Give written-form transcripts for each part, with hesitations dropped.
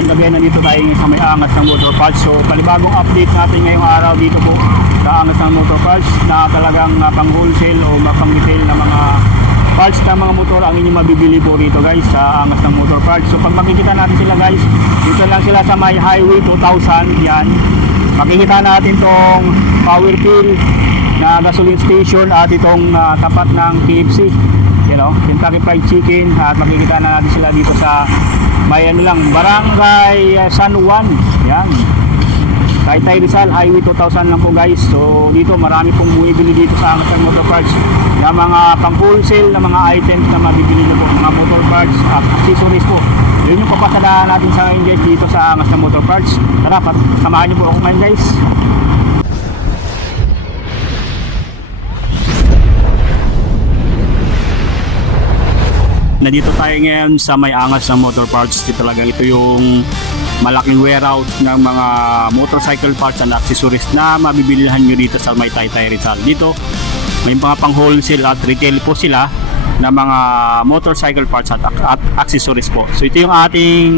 Kahit gabi nandito tayo sa may Angas ng Motor Parts. So panibagong update natin ngayong araw dito po sa Angas ng Motor Parts na talagang pang wholesale o pang retail na mga parts ng mga motor ang inyong mabibili po rito guys sa Angas ng Motor Parts. So pag makikita natin sila guys, dito lang sila sa may Highway 2000. Yan, makikita natin tong power fill na gasoline station at itong tapat ng KFC, you know, Kentucky Fried Chicken. At makikita na natin sila dito sa may Barangay San Juan. Yan, Taytay Rizal, Highway 2000 lang po guys. So dito marami pong bumibili dito sa Angas ng Motor Parts na mga pang wholesale na mga items na mabibili nyo po, mga motor parts at accessories po. Yun yung papasadaan natin sa ngayon guys dito sa Angas ng Motor Parts. Tara, samahan nyo po ako ngayon guys. Nandito tayo ngayon sa may Angas ng Motor Parts. Dito talaga ito yung malaking warehouse ng mga motorcycle parts and accessories na mabibilihan nyo dito sa may Taytay Rizal. Dito may mga pang wholesale at retail po sila na mga motorcycle parts at accessories po. So ito yung ating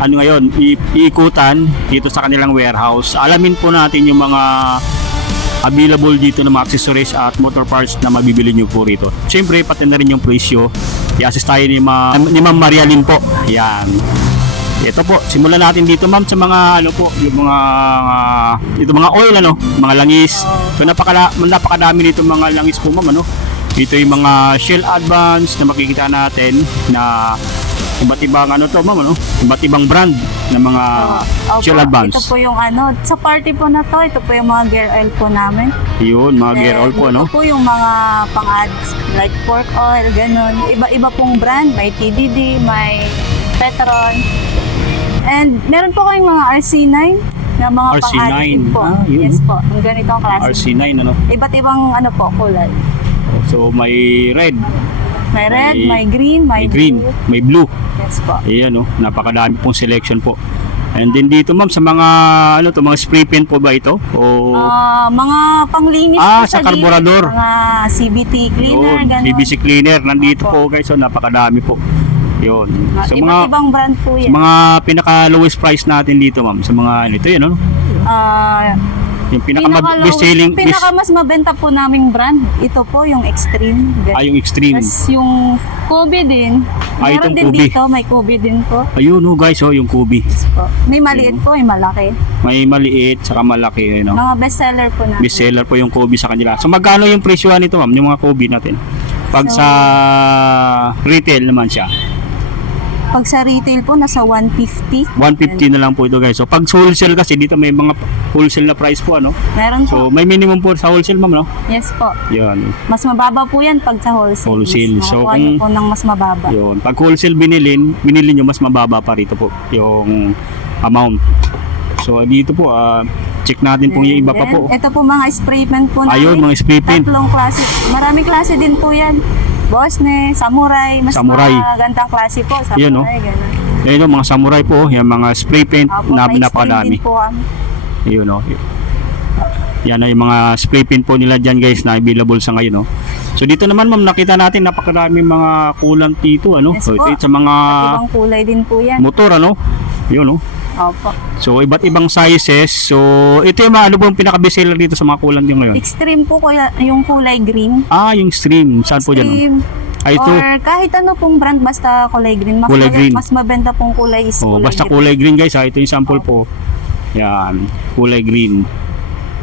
ngayon, iikutan dito sa kanilang warehouse. Alamin po natin yung mga available dito ng mga accessories at motor parts na mabibili nyo po rito. Siyempre, pati na rin yung presyo. I-assist tayo ni Ma'am Marialyn po. Yan. Ito po, simulan natin dito ma'am sa mga yung mga oil mga langis. So napakadami dito mga langis po ma'am Dito yung mga Shell Advance na makikita natin na iba't ibang ma'am iba't ibang brand ng mga Shell Advance. Ito po yung sa party po na to, ito po yung mga gear oil po namin. Yun, mga gear oil po Ito po yung mga pang-ads like pork oil, ganun. Iba-iba pong brand, may TDD, may Petron. And meron po kayong mga RC9 na mga pang-additive po. Yes po, yung ganito ang klase. RC9 Iba't ibang po kulay. So may red. May red, may green, may green, blue. may blue. Yes po. Ayan napakadami pong selection po. And then dito ma'am sa mga mga spray paint po ba ito? O mga panglinis po sa carburetor. Mga CVT cleaner, ganun. CVC cleaner nandito po guys, so napakadami po. Yun. Sa iba't ibang brand po yan. Sa mga pinaka lowest price natin dito ma'am, sa mga ito yan yung pinaka selling, pinaka mas mabenta po naming brand, ito po yung Extreme. Yung Extreme. Tapos yung Kobe din. Meron din Kobe. dito, may Kobe din po. Ayun guys, yung Kobe. May maliit po, may malaki. May maliit, saka malaki. Mga bestseller po natin. Bestseller po yung Kobe sa kanila. So magkano yung presyo nito ma'am, yung mga Kobe natin? Pag sa retail naman siya. Pag sa retail po, nasa 150. 150 na lang po ito guys. So pag wholesale kasi dito may mga wholesale na price po Meron So po. may minimum po sa wholesale ma'am Yes po. Yan. Mas mababa po yan pag sa wholesale. Wholesale. So kung po ng mas mababa. Yun. Pag wholesale binili nyo mas mababa pa rito po yung amount. So dito po check natin po yung iba pa po. Ito po mga spray paint po natin. Ayun, mga spray paint. Tatlong klase. Maraming klase din po yan. Bosne, Samurai, mas magandang klase po. Samurai, gano'n. Ayun mga Samurai po, yung mga spray paint na napakadami. Ayun yan yung mga spray paint po nila dyan guys na available sa ngayon So dito naman ma'am, nakita natin napakadami mga coolant dito Yes So po. ito sa mga ibang kulay din po yan. Motor Yun Opo. So iba't ibang sizes. So ito yung pong pinaka-bestseller dito sa mga coolant yung ngayon? Extreme po yung kulay green. Yung Extreme. Saan po dyan? Ito. Or kahit pong brand basta kulay green. Mas mabenta pong kulay is kulay basta green. Kulay green guys Ito yung sample po. Yan. Kulay green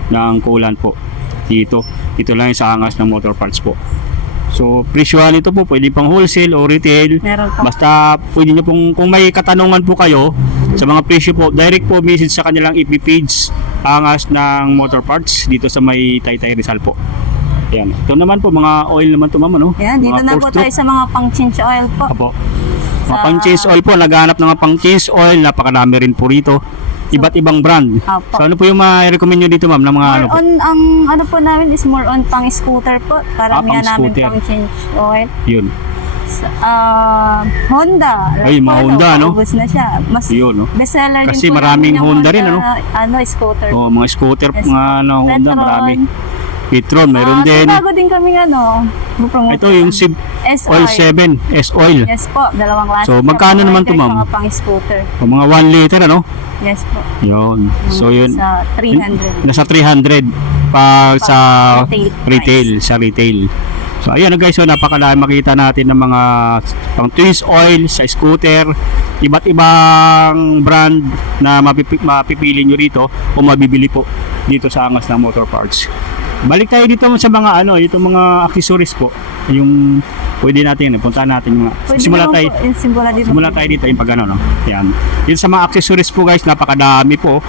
ng coolant po. Ito lang yung sa Angas ng Motor Parts po. So presyohan ito po pwede pang wholesale o retail. Basta pwede nyo pong, kung may katanungan po kayo sa mga presyo po, direct po message sa kanilang FB page Angas ng Motor Parts dito sa may Taytay Rizal po. Yan. Ito naman po mga oil naman to ma'am Yan, dito na po tayo sa mga pang change oil po. Mga pang change oil po, naghahanap ng mga pang change oil, napakadami rin po rito. Iba't ibang brand. Opo. So ano po yung ma-recommend nyo dito ma'am ng mga ang po namin is more on pang scooter po. Karamihan namin pang change oil. Yun. Honda. Ay, mga Honda, Ubus na siya. Mas yun, bestseller din kasi po maraming Honda rin, scooter. mga scooter, Yes. mga Honda, Petron. marami. Petron, mayroon din. Bago din kami Ito yung Civ. S-Oil. Oil 7, S-Oil. Yes po, dalawang klase. So, siya, magkano pang naman worker to, ma'am? tsaka pang scooter. O mga 1 liter, ano? Yes po. Yun. So, yun. Sa 300. Nasa 300 pa sa retail sa retail. So ayan guys, so napakadami makita natin ng mga pang twist oil sa scooter, iba't ibang brand na mapipili nyo rito o mabibili po dito sa Angas ng Motor Parts. Balik tayo dito sa mga itong mga accessories po, yung pwede natin puntahan natin yung Pwede simula naman tayo. po, dito. Simula tayo dito yung pag no. Yan. Dito sa mga accessories po guys, napakadami po.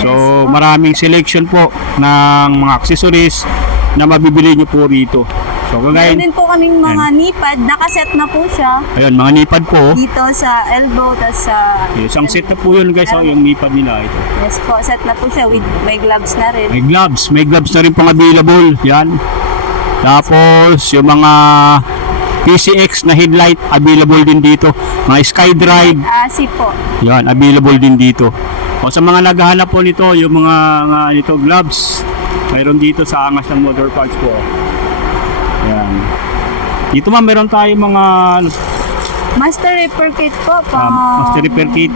So, Yes po. maraming selection po ng mga accessories na mabibili nyo po rito. So, kagaya, Meron din po kaming mga knee-pad, nakaset na po siya ayun, mga nipad po. dito sa elbow, tas sa... Isang set na po yun guys, yung nipad nila ito. Yes po, set na po siya with may gloves na rin. May gloves na rin pong available. Yan. Tapos, yung mga PCX na headlight, available din dito. Mga SkyDrive, Asi po. yan, available din dito. O sa mga naghahanap po nito, yung mga gloves, mayroon dito sa Angas ng Motor Parts po. Yan. Dito ma'am, meron tayo mga Master repair kit po. master repair kit.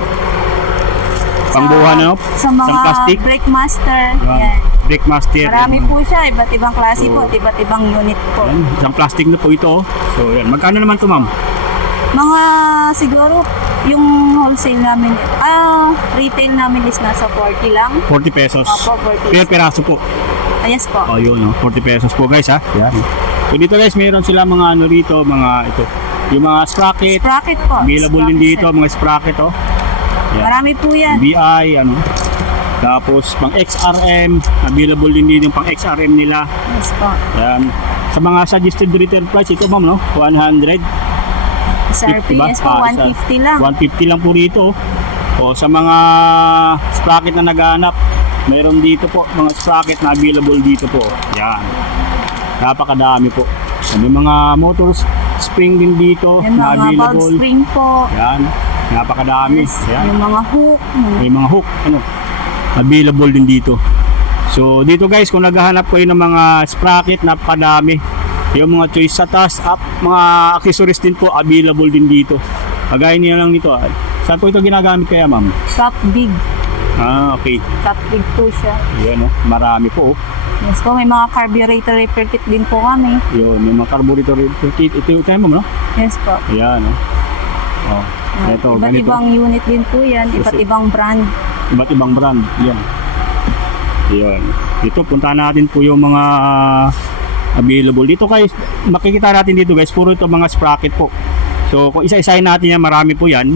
Pangbuhan Sa mga plastic. brake master. Yan. Yan. Brake master. Marami po siya, iba't ibang klase po, iba't ibang unit po. Yan. Isang plastic na po ito. So yan. Magkano naman to ma'am? Mga siguro yung wholesale namin, retail namin is nasa 40 lang. 40 pesos. Opo, 40. Per peraso po. Yes po. Oh, yun, 40 pesos po guys ha. Yan. So dito guys, mayroon sila mga rito, mga ito. Yung mga sprocket. Sprocket po. Available din Sprocket dito, set. mga sprocket oh. Yan. Marami po yan. BI, Tapos pang XRM, available din dito yung pang XRM nila. Yes po. Yan. Sa mga suggested retail price, ito ma'am, 100. SRP, Diba? yes po, 150 lang. 150 lang po rito. O sa mga sprocket na naghahanap, mayroon dito po mga sprocket na available dito po. Yan. Napakadami po. So, may mga motors spring din dito Yan na mga valve available. spring po. Yan. Napakadami. Yes, Yan. yung mga hook. May mga hook available din dito. So dito guys, kung naghahanap kayo ng mga sprocket, napakadami. Yung mga choice sa taas, mga accessories din po available din dito. Kagaya niya lang nito. Saan po ito ginagamit kaya ma'am? Top big. Okay. Top big po siya. Yan marami po. Yes po, may mga carburetor repair kit din po kami. Yun, yung mga carburetor kit. Ito yung ma'am, no? Yes po. Ayan, ito, Iba't ganito. ibang unit din po yan, iba't ibang brand. Iba't ibang brand. Yan. Yan. Dito, punta natin po yung mga available. Dito guys, makikita natin dito guys, puro ito mga sprocket po. So, kung isa-isahin natin yan, marami po yan.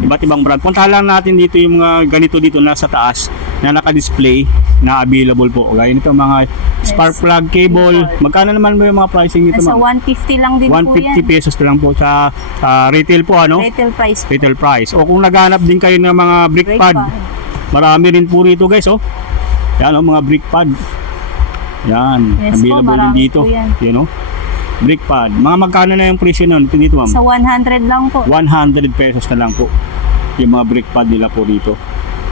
Iba't ibang brand. Punta lang natin dito yung mga ganito dito nasa taas na naka-display na available po. Gaya nito mga spark plug cable. Magkano naman mo yung mga pricing dito Nasa ma'am? 150 lang din po 150 yan. pesos na lang po sa retail po Retail price po. Retail price. O kung naghanap din kayo ng mga brake Brake pad, pad. marami rin po rito guys Yan mga brake pad. Yan, Yes po, available din marami dito. po yan. Yan brake pad. Mga magkano na yung presyo nun dito ma'am? Sa 100 lang po. 100 pesos na lang po yung mga brake pad nila po rito.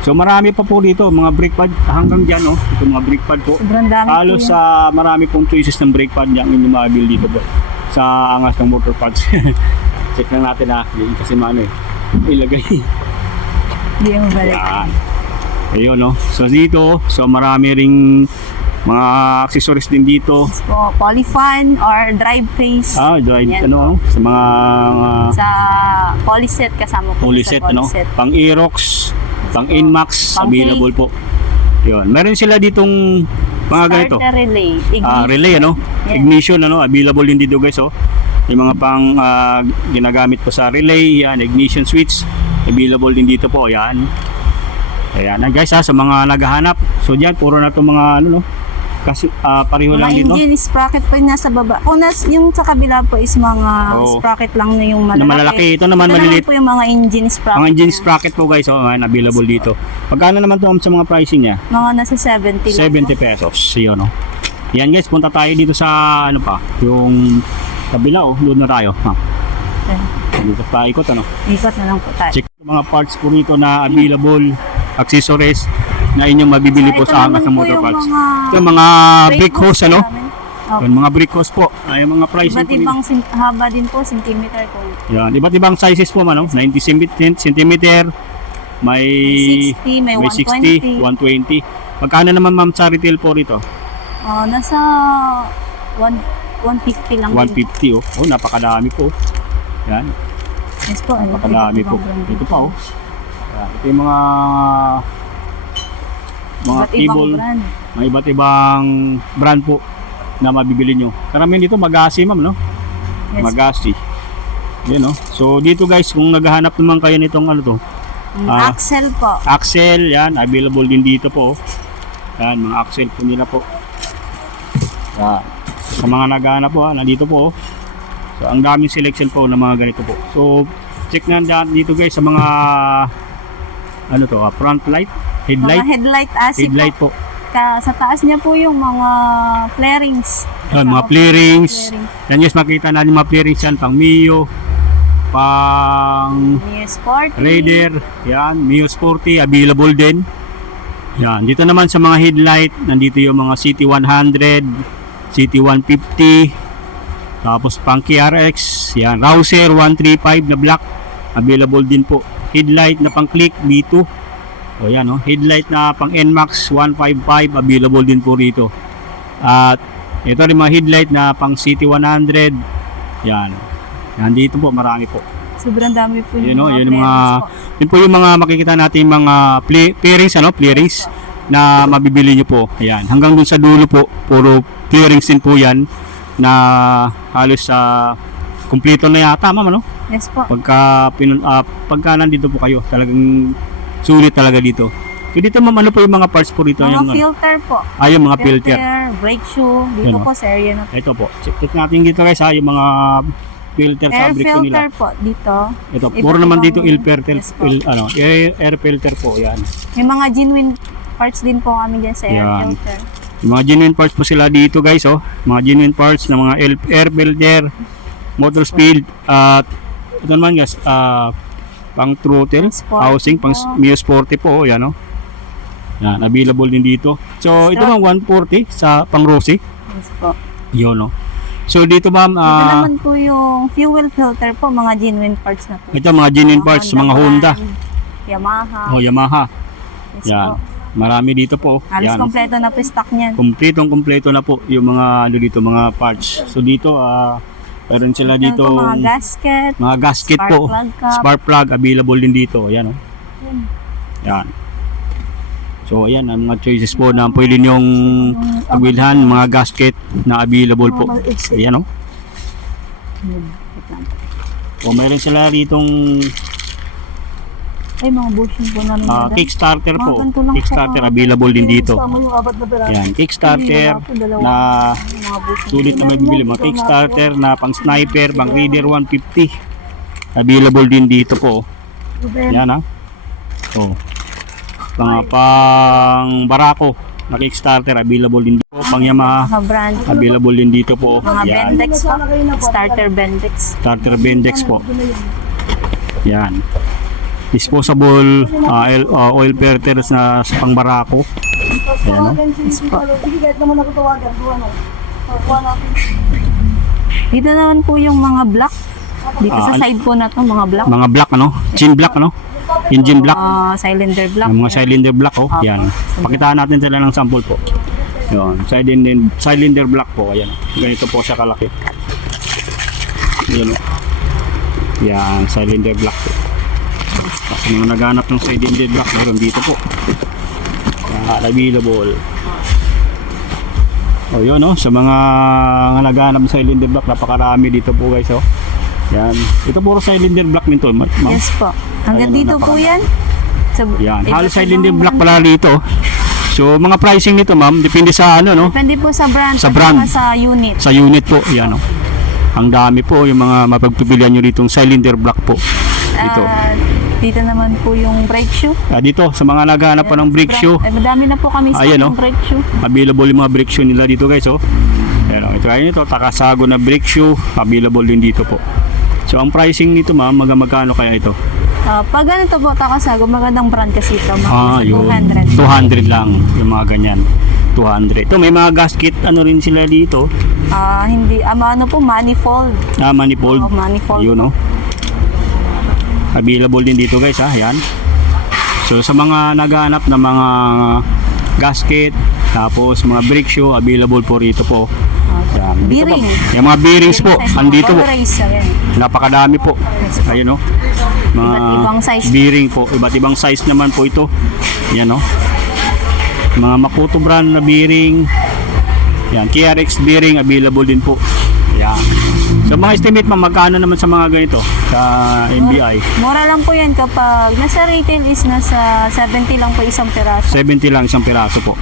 So marami pa po dito mga brake pad hanggang dyan ito mga brake pad po. Sobrang dami Halos po yan. sa marami pong choices ng brake pad yung inyong dito po sa Angas ng Motor Parts. Check lang natin yun kasi ilagay. Hindi mo balik. Yan. Ayun So dito, marami ring mga accessories din dito. Yes po, polyfan or drive face. Drive Yan sa mga Sa polyset kasama po. polyset sa polyset. pang Aerox, pang Inmax, Pang available po. Yun. Meron sila ditong mga ganito. Starter relay. Ignition. Relay Yes. Ignition available din dito guys Yung mga pang ginagamit po sa relay, yan, ignition switch, available din dito po, yan. Ayan guys sa mga naghahanap. So diyan puro na 'tong mga kasi pareho lang Mga dito. engine sprocket po yung nasa baba. Kung yung sa kabila po is mga sprocket lang na yung malalaki. Na malalaki. Ito naman maliliit. po yung mga engine sprocket. Mga engine niya. sprocket po guys available dito. Pagkano naman 'to sa mga pricing niya? Mga nasa 70 lang 70 po. pesos. Yun Yan guys, punta tayo dito sa yung kabila doon na tayo. Dito tayo ikot Ikot na lang po tayo. Check yung mga parts po rito na available, accessories na inyong mabibili po Ito sa Angas ng naman po Motor yung Parts. mga Yung mga brake hose namin. Opo. Yung mga brick house po, ay mga pricing Iba't po nila. ibang haba din po, centimeter po. Yan, iba't ibang sizes po man, no? 90 cm, may 60, may 60, 120. Magkano naman ma'am sa retail po rito? Nasa 150 lang din. 150 oh. Oh, napakadami po. Yan, Yes po. napakadami po. Ito pa oh. Yan, ito yung mga Iba't ibang table, brand. mga iba't ibang brand po na mabibili nyo. Karamihan dito Magasi ma'am, no? Yes. Magasi. Yan no. So dito guys, kung naghahanap naman kayo nitong ano to, Axle po. axle, yan, available din dito po. Yan, mga axle po nila po. Yan. Sa mga naghahanap po, nandito po. So, ang daming selection po ng mga ganito po. So, check na dito guys sa mga ano to, front light, headlight, Mga headlight asip headlight po. po. Sa taas niya po yung mga flarings. Yan, mga flarings. Yan guys, makita natin mga flarings yan, pang Mio, pang Mio Sporty. Raider, yan, Mio Sporty, available din. Yan, dito naman sa mga headlight, nandito yung mga CT100, CT150, tapos pang KRX, yan, Rouser 135 na black, available din po. Headlight na pang click B2. O yan, oh, headlight na pang NMAX 155, available din po rito. At ito rin mga headlight na pang CT100. Yan. Nandito po, marami po. Sobrang dami po Yun, oh, mga yun yung mga flarings po. yun po yung mga makikita natin mga clearings, ano, clearings na mabibili nyo po. Ayan, hanggang dun sa dulo po, puro clearings din po yan na halos sa kumpleto na yata, ma'am, ano? Yes po. Pagka nandito po kayo, talagang sulit talaga dito. So dito ma'am, ano po yung mga parts po rito? Mga Yung, filter po. yung mga filter. Brake shoe. Dito Yan, po sa area na Ito po, check natin dito guys ha, yung mga filter air fabric po nila. filter po dito. Ito, Iba't puro naman ibang- dito air filter, Yes po. air filter po, yan. May mga genuine parts din po kami dyan sa air Yan. filter. Yung mga genuine parts po sila dito guys, oh. Mga genuine parts ng mga air filter, motor speed, at ito naman guys, pang throttle, Sporty housing, pang po. Mio Sporty po, yan oh. Yan, available din dito. So, ito Strap. mga 140 sa pang Rossi. Yes po. Yun, no. So, dito ma'am, Ito naman po yung fuel filter po, mga genuine parts na po. ito mga genuine parts, mga Honda, brand, Yamaha. o Yamaha. Yes Yan. po. Marami dito po. Halos Yan. kompleto na po stock niyan. Kumpleto na po yung mga ano dito, mga parts. So dito meron sila Meron dito po mga gasket, mga gasket spark po. plug cap. Spark plug available din dito. Ayan oh. Yan. So ayan ang mga choices po na pwede niyong pagbilhan, mga gasket na available po. Ayan oh. O meron sila ditong Ay, mga bushing po namin. dyan. Kickstarter Mga po. ganito lang Kickstarter po. available din dito. Kasama yung apat na peraso. Ayan, Kickstarter na Mga bushing. sulit na may bibili, mga Kickstarter na pang sniper, pang Raider 150 available din dito po. Yan ha. Oh. Pang Barako na Kickstarter available din dito. Pang Yamaha Mga brand. available din dito po. Mga Yan. Bendex po. Starter Bendex. Starter Bendex po. Yan. Disposable oil filters na sa pang Barako. Ayan o. Dito naman po yung mga black. Dito sa ano? side po na to, mga black. Mga black ano? Chin black ano? Engine black. Cylinder black. Yung mga cylinder black oh. Yan. Pakitaan natin sila ng sample po. Yun. Cylinder black po. Ayan. Ganito po siya kalaki. Yan oh. Yan. Cylinder black po. Kasi mga naghanap ng cylinder black meron dito po. Yan. Available. O yun oh. Sa mga naghanap ng cylinder black, napakarami dito po guys oh. Yan. Ito puro cylinder black nito. Yes po. Hanggang Ayun, dito po yan. Yan. iba't Halos cylinder ibang black brand. pala dito. So mga pricing nito ma'am, depende sa ano no? Depende po sa brand. Sa at brand. saka sa unit. Sa unit po, yan oh. Ang dami po yung mga mapagpipilian nyo ditong cylinder black po. Dito. Dito naman po yung brake shoe. Dito, sa mga naghahanap pa ng brake shoe, Ay, madami na po kami sa Ayan, oh. brake shoe. available yung mga brake shoe nila dito guys oh. Yan oh, ito ayun ito, Takasago na brake shoe, available din dito po. So ang pricing nito ma'am, magkano kaya ito? Pag ganito po, Takasago, magandang brand kasi ito. Mga Yun. 200. 200 lang yung mga ganyan. 200. Ito may mga gasket ano rin sila dito. Hindi, ano po, manifold. Manifold. Manifold Yun, po. no? Available din dito guys, ha. Yan. So sa mga naghahanap ng mga gasket, tapos mga brake shoe, available po rito po. Yan. Dito po. Bearing. Yung mga bearings po, andito po. Ayan. Napakadami po. Ayun, no? Mga Iba't ibang size. bearing po. Iba't ibang size naman po ito. Yan, no? Mga Makoto brand na bearing. Yan, KRX bearing available din po. Yan. So mga estimate magkano naman sa mga ganito sa NBI? Mura lang po yan kapag nasa retail is nasa 70 lang po isang piraso. 70 lang isang piraso po.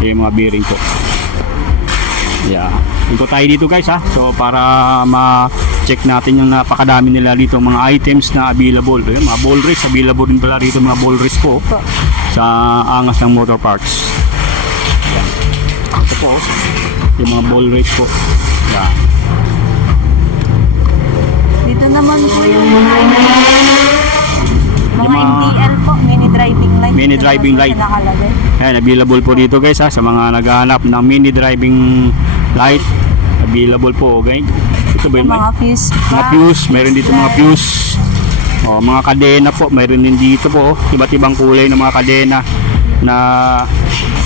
Yung mga bearing po. Yeah. Ito tayo dito guys, ha. So para ma-check natin yung napakadami nila dito mga items na available. Ayun, mga ball race available din pala dito, mga ball race po Po. sa Angas ng Motor Parts. Yan. Ito po yung mga ball race po. Yan. Dito naman po yung mga Yung mga- MDL po, mini driving light. Mini Dito driving po siya light. nakalagay. Ayan, available po dito guys, ha, sa mga naghahanap ng mini driving light. Available po, okay? Ito ba yun? Mga fuse Mga box, fuse, meron dito mga light. fuse. Oh, mga kadena po, meron din dito po. Iba't ibang kulay ng mga kadena na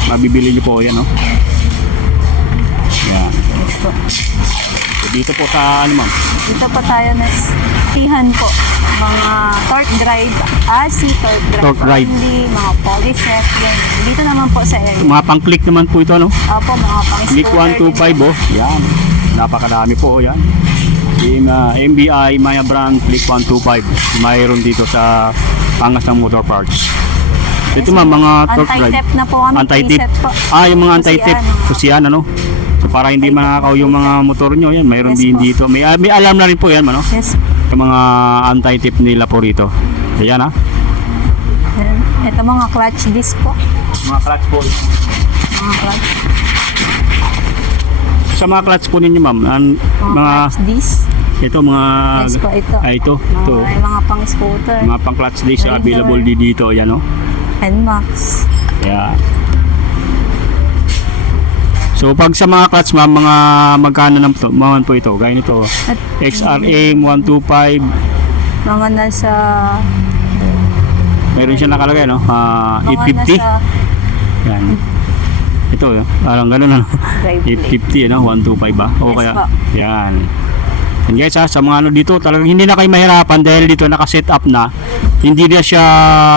mabibili niyo po, yan, no? Yan. Yes po. So, dito po sa ano, ma'am? Dito po tayo na tihan po. Mga torque drive, torque drive Torque drive. only, mga polyset, yan. Dito naman po sa area. Mga pang-click naman po ito, no? Opo, mga pang Click 125, oh. Yan. Napakadami po, yan. Yung MBI Maya brand Click 125. Mayroon dito sa Angas ng Motor Parts. Ito ma'am, mga torque drive. Anti-tip na po kami, Anti-tip. preset po. Yung mga anti-tip. Kusiyan, ano? So para hindi manakaw yung mga motor nyo, yan, mayroon Yes din po. dito. May alarm na rin po yan, ano? Yes. Yung mga anti-tip nila po rito. Ayan, ha? Yan. Ito mga clutch disc po. Mga clutch po. Mga clutch. Sa mga clutch po ninyo, ma'am, mga, Clutch disc. ito, mga, Yes po, ito. ito, ito. Mga pang scooter. Mga pang clutch disc Rider. available dito, ayan, no? NMAX. Yeah. So pag sa mga clutch ma'am, mga magkano naman po ito? Gaya nito, At XRM 125, mga nasa meron siya nakalagay, no? mga 850. nasa Yan. Ito, parang ganun, ano? drive plate. 850, no? 125 ba? O Yes kaya, po. yan. And guys, sa mga ano dito, talagang hindi na kayo mahirapan dahil dito naka-set up na. Hindi na siya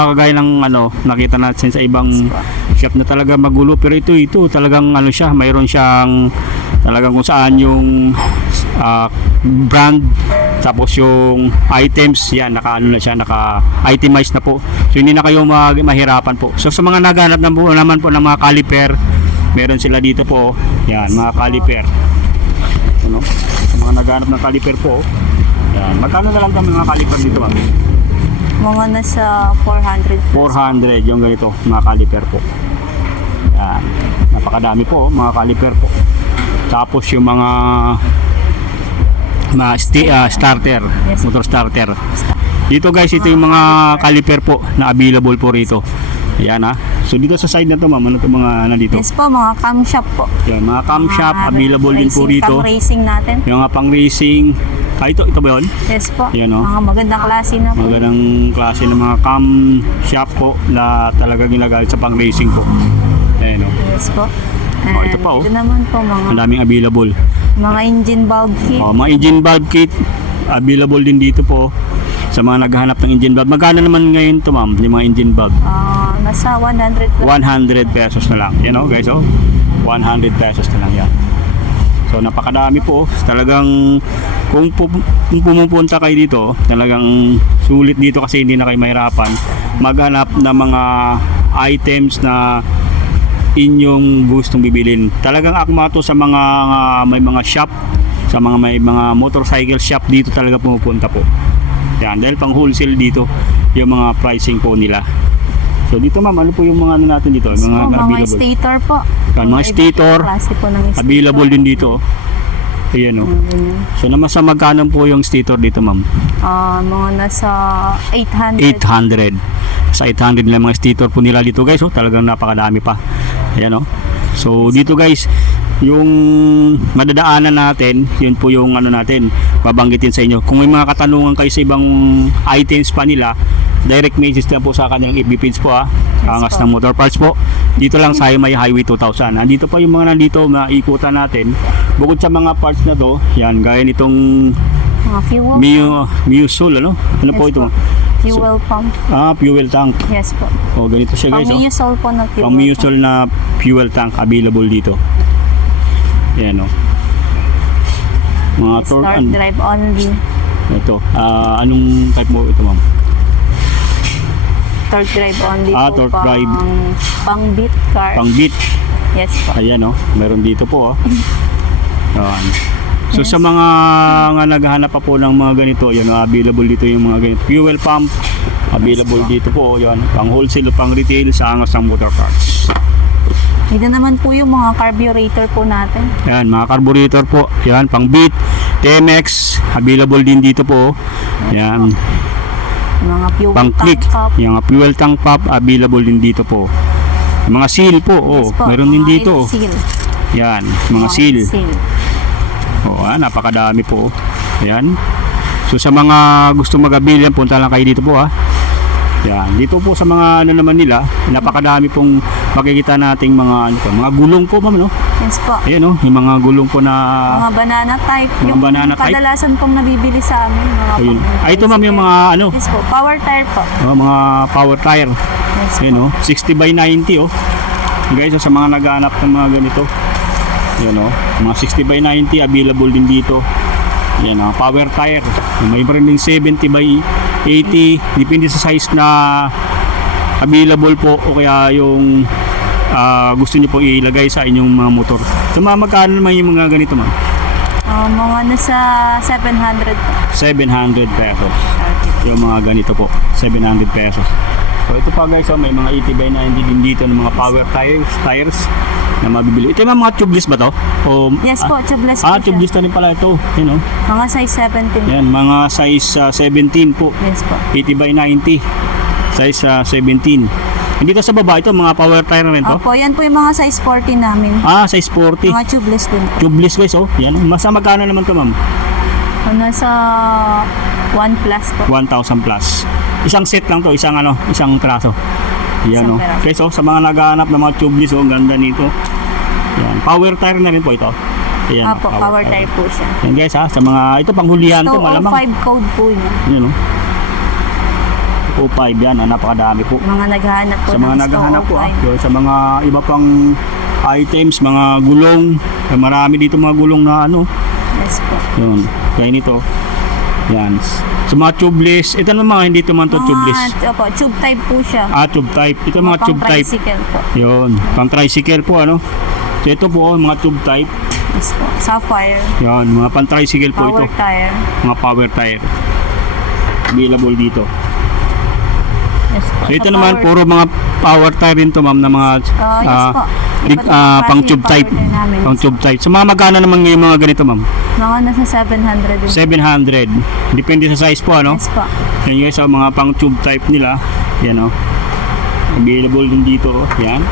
kagaya ng ano, nakita natin sa ibang shop na talaga magulo. Pero ito talagang ano siya, mayroon siyang talagang kung saan yung brand, tapos yung items, yan, naka-ano na siya, naka-itemize na po. So hindi na kayo mahirapan po. So sa mga naghanap naman po ng mga caliper, meron sila dito po, yan, mga caliper. Ano? Sa mga naghanap ng caliper po, yan. Magkano na lang kami mga caliper dito, ma'am? Mga nasa 400. 400 yung ganito, mga caliper po. Yan. Napakadami po, mga caliper po. Tapos yung mga starter, Yes. motor starter. Dito guys, ito yung mga caliper po na available po rito. Ayan, ha. So dito sa side na to, ma'am, ano to mga nandito? Yes po, mga camshaft po. Yan, mga camshaft Mga available din po racing, rito. cam racing natin. Yung mga pang racing. Ito ba yun? Yes po. Yan, oh. Mga magandang klase na po. Magandang klase ng mga cam shop po na talagang ginagamit sa pang racing po. Ayan, o. Yes po. Oh, ito pa, oh. Ito naman po, Ang mga daming available. engine valve kit. Mga engine valve kit available din dito po sa mga naghahanap ng engine valve. Magkano naman ngayon to, ma'am, yung mga engine valve? Nasa 100 po. 100 pesos na lang. Yan, o guys, 100 pesos na lang yan. So napakadami po. Talagang kung pumupunta kayo dito, talagang sulit dito kasi hindi na kayo mahirapan maghanap ng mga items na inyong gustong bibilin. Talagang akma to sa mga may mga shop, sa mga may mga motorcycle shop dito talaga pumupunta po. Yan, dahil pang wholesale dito yung mga pricing po nila. So dito, ma'am, ano po yung mga ano natin dito? So, mga available. stator po. Yan, mga stator, Klase po ng stator. available din dito. Ayan, o. Ganyan. So namasa magkano po yung stator dito, ma'am? Mga nasa 800. 800. Sa 800 nila mga stator po nila dito, guys. Talagang napakadami pa. Ayan, o. So dito guys, yung madadaanan natin, yun po yung ano natin, babanggitin sa inyo. Kung may mga katanungan kayo sa ibang items pa nila, direct message lang po sa kanilang FB page po Angas po. ng Motor Parts po. Dito lang sa may Highway 2000. Nandito pa yung mga nandito na ikutan natin. Bukod sa mga parts na to, yan, gaya nitong Mga fuel. Miusul, ano? Ano po Yes ito? po. Fuel pump. Fuel tank. Yes po. O, ganito siya guys. Pang-Miusol po na fuel Pang Miusul na fuel tank available dito. Yan o. Mga Start drive only. Ito. Anong type mo ito, ma'am? Torque drive only po. Torque drive. Pang beat car. Pang beat. Yes po. Ayan o. Meron dito po. Yan. So sa mga nga naghahanap pa po ng mga ganito, yan, available dito yung mga ganito. Fuel pump, available dito po. Yan. Pang wholesale o pang retail sa Angas ng Motor Parts. Dito naman po yung mga carburetor po natin. Yan, mga carburetor po. Yan, pang beat, TMX, available din dito po. Yan. Mga fuel Pang click, tank top. yung fuel tank pop, available din dito po. Mga seal po, Yes po, meron din mga dito. seal. Yan, mga seal. Seal. Napakadami po. Ayan. So sa mga gusto mag-avail yan, punta lang kayo dito po Yan, dito po sa mga ano naman nila, napakadami pong makikita nating mga ano po, mga gulong po, ma'am, no? Yes po. Ayan, yung mga gulong po na Mga banana type. Mga Yung banana type? kadalasan pong nabibili sa amin. Mga ayun. pang- Ito ma'am yung mga ano, Yes po. Power tire po. mga power tire. Yes po. Ayan, 60 by 90 Guys, sa mga naghahanap ng mga ganito. Ayan, mga 60 by 90 available din dito. Ayan, power tire. May rin din 70 by 80, depende sa size na available po o kaya yung gusto niyo po ilagay sa inyong mga motor. So magkano naman yung mga ganito, ma'am? Mga nasa 700 po. 700 pesos. Yung mga ganito po, 700 pesos. So ito pa guys, may mga 80 by 90 din dito ng mga power tires na mabibili. Ito yung mga tubeless ba to? O, Yes po, tubeless po siya. tubeless na rin pala ito. Yan, Mga size 17. Yan, mga size 17 po. Yes po. 80 by 90. Size 17. Hindi to sa baba, ito mga power tire na rin to. Opo, yan po yung mga size 40 namin. Size 40. Mga tubeless din po. Tubeless guys, Yan. Magkano naman to, ma'am? Nasa 1 plus po. 1,000 plus. Isang set lang to, isang traso. Yan, Isang peraso. Okay, so sa mga naghahanap ng mga tubeless, ang ganda nito. Yan. Power tire na rin po ito. Ayan, Opo, power tire po siya. Yan guys sa mga, ito pang hulihan to, malamang. 205 code po yun. Yan, 205 yan, napakadami po. Mga naghahanap po Sa mga ng naghahanap po, 205. yun, sa mga iba pang items, mga gulong, marami dito mga gulong na Yes po. yun, kaya nito. Yan. Sa mga tubeless, ito naman hindi ito man to tubeless. Opo, tube type po siya. Tube type. Ito mga Pang tube type. tricycle po. Yun, pang tricycle po So ito po, mga tube type. Yes po. Sapphire. Yan, mga pang tricycle po Power ito. tire. Mga power tire. Available dito. Yes po. So ito Sa naman, power- puro mga power tire rin to, ma'am, na mga yes po. Iba't ibang pang klase tube yung type. power tire namin. Pang tube type. So mga magkano naman ngayon mga ganito, ma'am? Mga nasa 700 din. 700. Depende sa size po, Yes po. Yan guys, mga pang tube type nila. Yan, available din dito. Yan.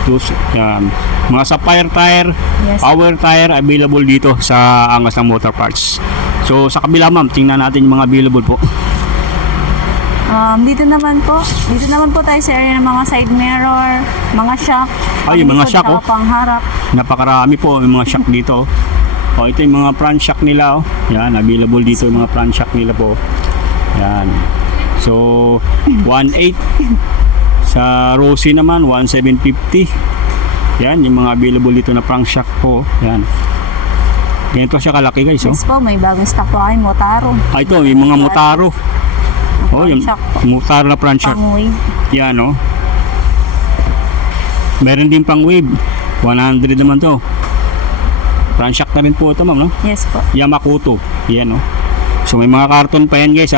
Tapos, yan. Mga sapphire tire, Yes. power tire, available dito sa Angas ng Motor Parts. So, sa kabila, ma'am, tingnan natin yung mga available po. Dito naman po tayo sa area ng mga side mirror, mga shock. Ay, yung mga panglikod, shock, saka pangharap. Napakarami po yung mga shock dito. Ito yung mga front shock nila. Yan, available dito yung mga front shock nila po. Yan. So, 1.8. Sa Rossi naman, 1.750. Yan, yung mga available dito na front shock po. Yan. Ganito siya kalaki guys. Yes po, may bagong stock po kayo, Motaro. Ito, yung mga Motaro. Yung Shock po. Motaro na front shock. Pang-wave. Yan, meron din pang wave. 100 naman to. Front shock na rin po ito, ma'am, Yes po. Yamakuto. Yan, So may mga karton pa yan, guys,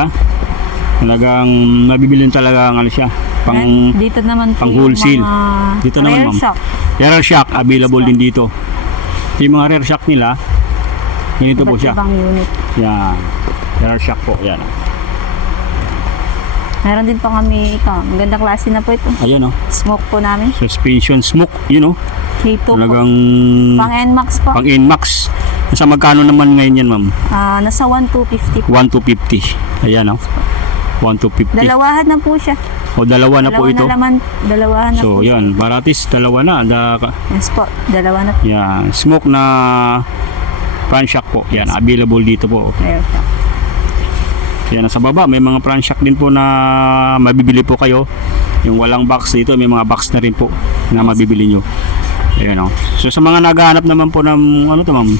Talagang mabibilin talaga siya. And dito naman po pang yung wholesale. mga Dito naman, rear ma'am. shock. Rear shock available Yes, din dito. Yung mga rear shock nila, ganito po Iba't siya. ibang unit. Yan. Rear shock po, yan. Meron din po kami ito. Magandang klase na po ito. Ayan oh. Smoke po namin. Suspension smoke, yun oh. K2 po. Talagang Pang NMAX po. pang NMAX. Nasa magkano naman ngayon yan, ma'am? Nasa 1,250 po. 1,250. Ayan oh. 1,250. Dalawahan na po siya. O dalawa na po ito. Dalawahan na po. So yan, paratis dalawa na. Yes po, dalawa na po. Yan, smoke na front shock po. Yan, available dito po. Meron po. Yan, sa baba may mga front shock din po na mabibili po kayo. Yung walang box dito, may mga box na rin po na mabibili nyo. Ayan o. So sa mga naghahanap naman po ng ano to, ma'am?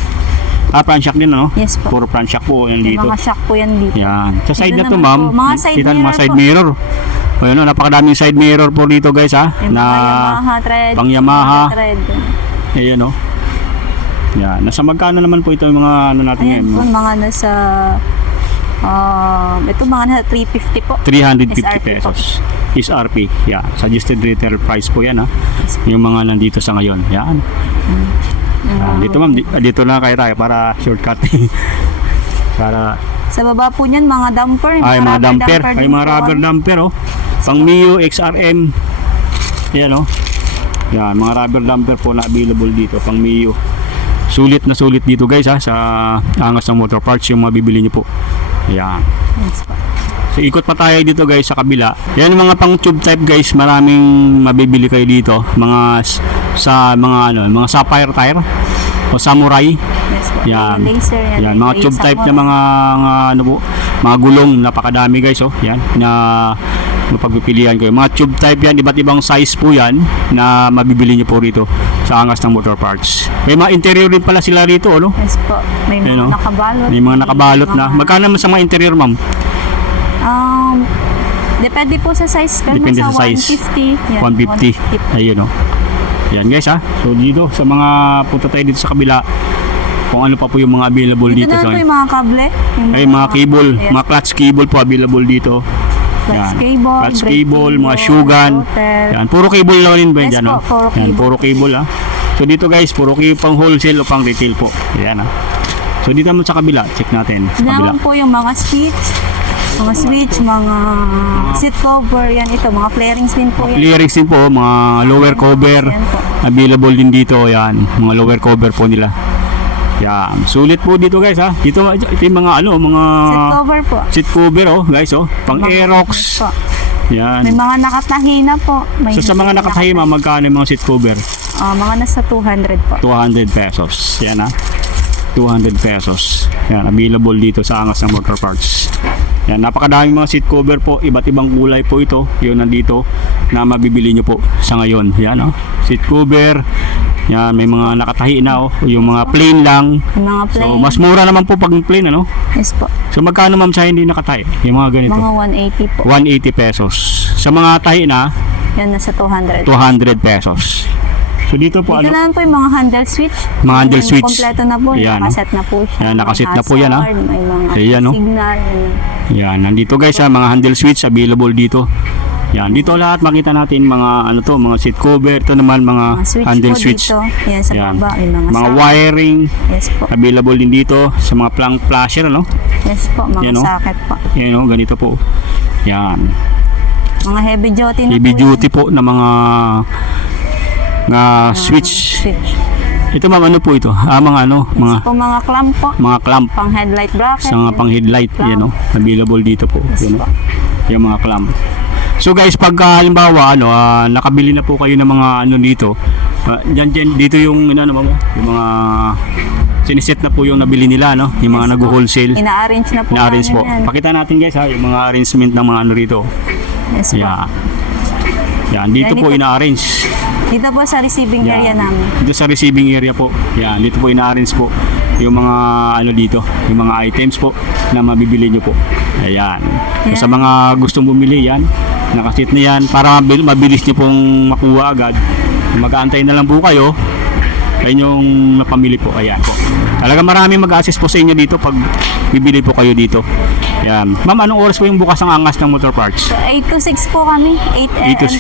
Front shock din ano? Yes po. Puro front shock po yan May dito. mga shock po yan dito. Yan. Sa side Ito na to, naman ma'am. po, mga side Kita mirror mga side po. mirror. O yun, napakadaming side mirror po dito guys ha. Yung Na mga Yamaha thread. pang Yamaha. Thread. Ayan o. Yan. Nasa magkano naman po ito yung mga ano natin Ayan ngayon? po, mga nasa ito mga nasa 350 po. 350 SRP po. pesos. SRP. Yan. Suggested retail price po yan ha. Yung mga nandito sa ngayon. Yan. Dito ma'am, dito na kayo tayo para shortcut. Para Sa baba po niyan, mga dumper. ay mga damper, din ay mga po rubber kami. damper oh. Pang Mio XRM. Yan oh. Yan, mga rubber damper po na available dito pang Mio. Sulit na sulit dito guys ha sa Angas ng Motor Parts yung mabibili niyo po. Yan. Yes po. So ikot pa tayo dito guys sa kabila. Yan mga pang tube type guys, maraming mabibili kayo dito. Mga sa mga ano, mga sapphire tire o samurai. Yes po. Yan. Yung laser Yan, mga tube type na mga ano po, mga gulong, napakadami guys oh. Yan na mapagpipilian kayo. Mga tube type yan, iba't ibang size po yan na mabibili niyo po rito sa Angas ng Motor Parts. May mga interior din pala sila rito, ano? Yes po. May mga Ayun, oh. nakabalot. May mga nakabalot na. Magkano naman sa mga interior, ma'am? Depende po sa size. Pero Depende sa sa size. 150. Yan, 150. Ayun oh. Yan guys ha. So dito sa mga punta tayo dito sa kabila kung ano pa po yung mga available Dito dito na sa po yung mga kable. ay mga cable, Yes. mga clutch cable po available dito. Clutch Yan. cable. Clutch brake cable, mga shoe gun. rotor. Yan, puro cable lang din ba Yes yan? po, Oh? puro Yan, cable. puro cable ha. So dito guys, puro cable pang wholesale o pang retail po. Yan ha. So dito naman sa kabila, check natin sa kabila. Naman po yung mga switch. Mga switch, mga seat cover. Yan ito, mga flarings din po yan. Clearings din po, mga lower cover. Yan po. Available din dito, yan. Mga lower cover po nila. Yan. Sulit po dito guys ha. Ito yung mga ano, mga Seat cover po. seat cover oh, guys oh. Pang Aerox. Po. Yan. May mga nakatahi na po. May So sa mga nakatahi, magkano yung mga seat cover? mga nasa 200 po. 200 pesos. Yan ha. 200 pesos. Yan, available dito sa Angas ng Motor Parts. Yan, napakadaming mga seat cover po, iba't ibang kulay po ito. Yun nandito na mabibili nyo po sa ngayon. Yan oh. Seat cover. Yan, may mga nakatahi na oh, yung mga plain lang. Yung mga plain. So mas mura naman po pag plain ano. Yes po. So magkano ma'am sa hindi nakatahi? Yung mga ganito. Mga 180 po. 180 pesos. Sa mga tahi na, Yan nasa 200. 200 pesos. So dito po Dito ano? naman po yung mga handle switch. Mga handle Yan, switch. Kompleto na po. Ayan, Nakaset na po siya. Ayan, nakaset May na po yan, ha? hazard, May mga Ayan, oh. signal. Yan, nandito guys ha, mga handle switch available dito. Yan, dito lahat makita natin mga ano to, mga seat cover, ito naman mga Mga switch handle po switch. dito. Yan sa Yan. baba. May mga Mga socket. wiring Yes po. available din dito sa mga plug flasher ano. Yes po. Mga Yan, oh. socket po. Yan oh, ganito po. Yan. Mga heavy duty na Heavy po duty po na mga switch. Switch. Ito ma'am, ano po ito? Mga ano, Yes po, mga clamp po. mga clamp Pang headlight bracket. sa mga pang headlight, Clamp. yan oh, available dito po. Yes Yan po. oh. Yung mga clamp. So guys, pag halimbawa ano, nakabili na po kayo ng mga ano dito, dyan, dito yung ano mo, yung mga siniset na po yung nabili nila no, yung mga Yes po. nag-wholesale. Ina-arrange na po. Na-arrange po. namin yan. Pakita natin guys ha, yung mga arrangement ng mga ano rito. Yes po. Yan. Yan, dito po Ganito. ina-arrange. Dito po sa receiving Yan. area namin. Dito sa receiving area po. Yan, dito po ina-arrange po yung mga ano dito, yung mga items po na mabibili nyo po. Ayan. So, Yan. sa mga gustong bumili yan, nakasit na yan para mabilis nyo pong makuha agad. Mag-aantay na lang po kayo yung napamili po. Ayan po. Talaga marami mag-assist po sa inyo dito pag bibili po kayo dito. Ayan. Ma'am, anong oras po yung bukas ng Angas ng Motor Parts? So, 8 to 6 po kami. 8 8 to a.m.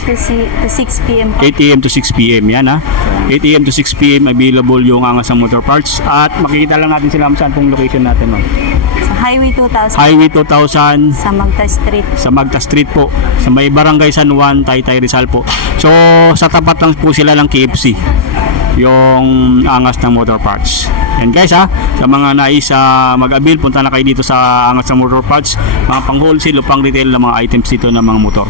to 6 p.m. po. 8 a.m. to 6 p.m. Yan ha. 8 a.m. to 6 p.m. available yung Angas ng Motor Parts. At makikita lang natin sila saan pong location natin. Ma'am. Sa Highway 2000 Highway 2000 sa Magta Street. sa Magta Street po, sa may Barangay San Juan, Taytay Rizal po. So sa tapat lang po sila ng KFC, yung Angas ng Motor Parts. And guys ha, sa mga nais mag-avail, punta na kayo dito sa Angas ng Motor Parts, mga pang wholesale o pang retail na mga items dito ng mga motor.